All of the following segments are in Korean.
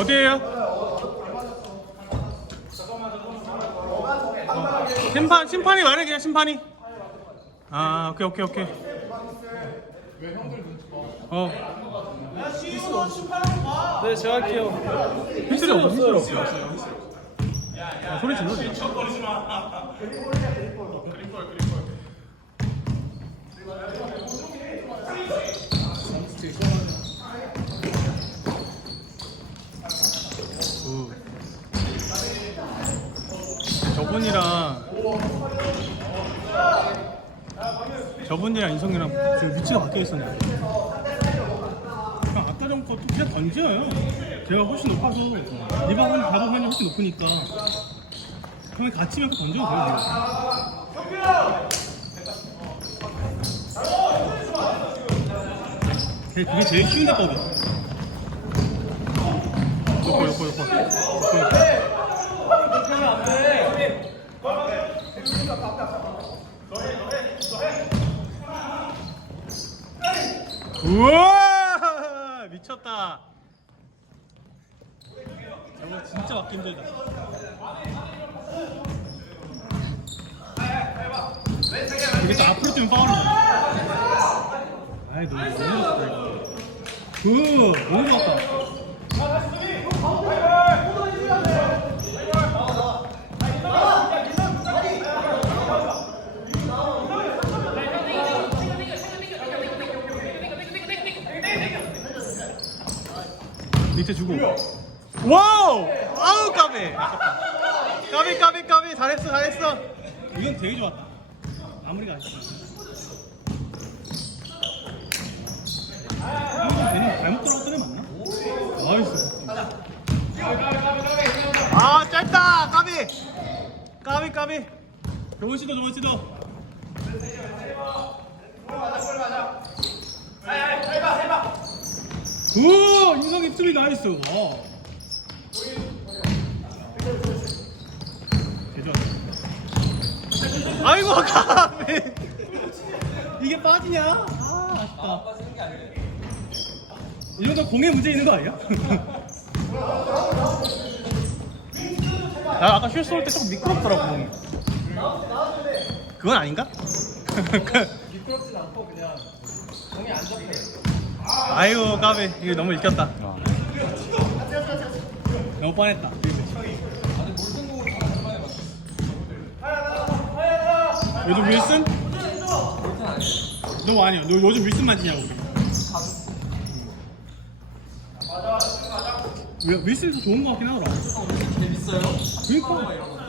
어디에요? 심판 심판이 말해 그냥 심판이. 아 오케이 오케이 오케이. 어. 네, 제가 할게요. 휘슬이 없어 휘슬이 없어. 아, 소리 질러. 그 저분이랑 저분이랑 인성이랑 지금 위치가 바뀌어 그냥 아까 전 것도 그냥 던져요. 제가 훨씬 높아서. 리바 한 바로 환이 훨씬 높으니까. 그냥 같이 면 던져도 돼요 그게, 그게 제일 쉬운 요거 요거 요거 요거 우와! 미쳤다. 저거 진짜 맞기 힘들다. 이게 또 앞으로 뛰면 파울이다 아이 너무 너무 좋다. 굿! 너무 좋았다 밑에 주고 와우 아우 까비 까비 까비 까비 잘했어 잘했어 이건 되게 좋았다 아무리가 안 이거 괜히 잘못 떨어뜨려 맞나? 나이스 아 짧다 까비 까비 까비 좋은 시도 좋은 시도 오 인성 입술이 나이스 와 아이고 까비 이게 빠지냐 아 아쉽다 이 정도 공에 문제 있는 거 아니야? 나 아까 슛 쏠 때 조금 미끄럽더라고. 그건 아닌가? 미끄럽진 않고 그냥 공이 안 잡혀요. 아이고 까비 이거 너무 읽혔다 너무 뻔했다. 요즘 윌슨? 너 아니야. 너 요즘 윌슨만 치냐고. 윌- 윌슨도 좋은 거 같긴 하더라. 재밌어요? 그니까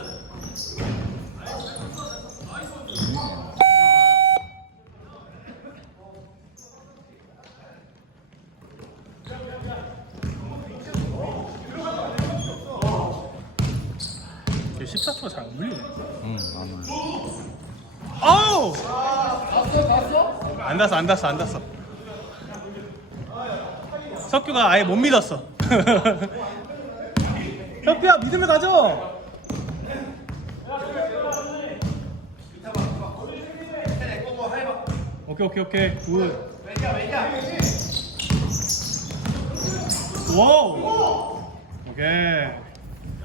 14초가 잘 안 물리네. 응안 올려 아우! 봤어? 봤어? 안 닿았어 안 닿았어 안 닿았어. 석규가 아예 못 믿었어. 석규야 믿음을 가져 오케이 오케이 오케이. 굿. 와우. 오케이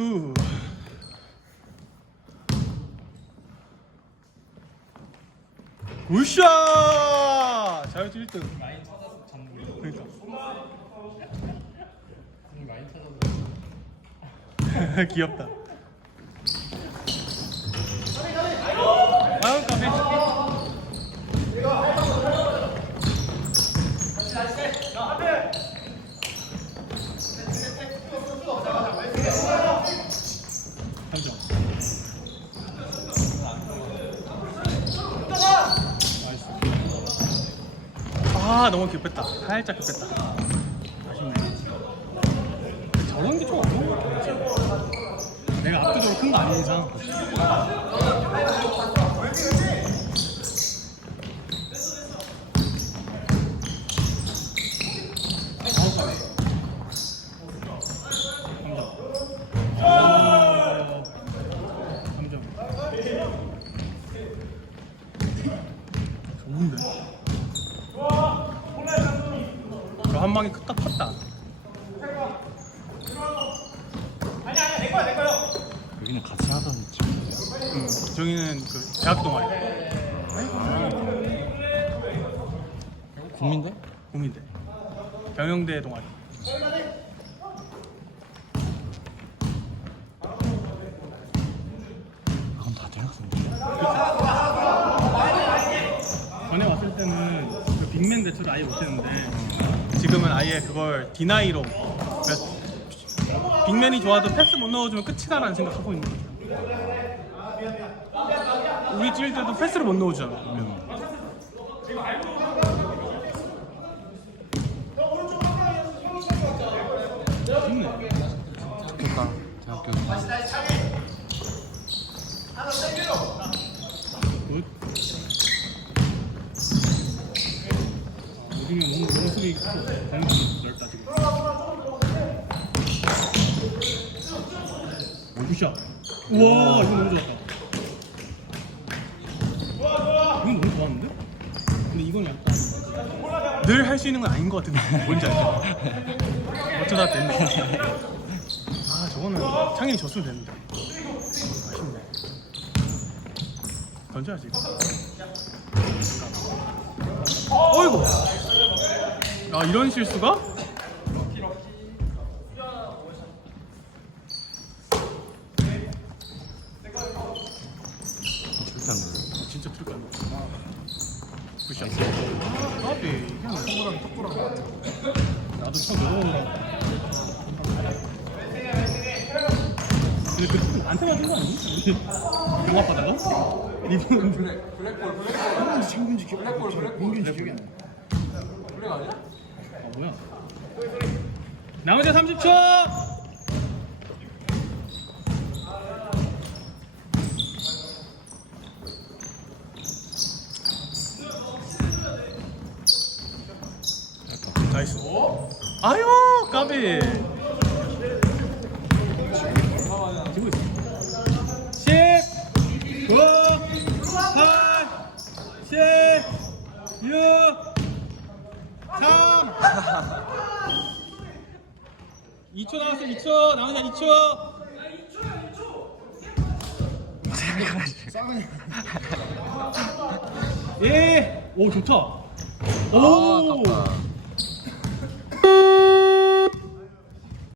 투 굿샷 자유투 1등 라인 찾아서 거. 그러니까 라인 찾아서. 귀엽다 아우 까비 삼점. 나이스. 아아 너무 급했다. 살짝 급했다. 아쉽네. 저런 게 좀 어려운 것 같아. 내가 압도적으로 큰 거 아닌 이상 좋은데? 방이 크다 컸다. 여기는 같이 하던 친구예요. 응. 저기는 그 대학 동아리. 국민대? 국민대. 경영대 동아리. 아, 그럼 다 대학생이야. 전에 왔을 때는 그 빅맨 대처를 아예 못했는데 지금은 아예 그걸 디나이로 빅맨이 좋아도 패스 못 넣어주면 끝이다라는 생각하고 있는 거죠. 우리 찔 때도 패스를 못 넣어주잖아. 좋겠다. 대학교. 굿. 우리는 너무 모습이 있고 공간이 넓다 지금. 오, 굿샷. 우와, 이거 너무 좋았다. 이건 너무 좋았는데? 근데 이건 약간 늘 할 수 있는 건 아닌 것 같은데 뭔지 알죠? 어쩌다 됐네. 아, 저거는 창현이 졌으면 됐는데. 아쉽네. 던져야지. 어이구. 야 이런 실수가? 절대 안 돼. 진짜 틀까? 굿샷. 아비 그냥 손보다 턱보라 나도 처음 넣어보라. 근데 그 나한테 맞은 거 아니지? 경합하다가? 블랙 블랙볼 블랙볼 창균지 기억 블랙볼 블랙볼 민균지 기억이 안 나. 블랙 아니야? 어 뭐야? 나머지 30초. 나이스. 아유 까비. 지고 있어. 10, 9, 8, 7, 6, 3 2초 남았어 2초 남은 2초 싸우니. 예. 오 좋다 아, 오 아깝다.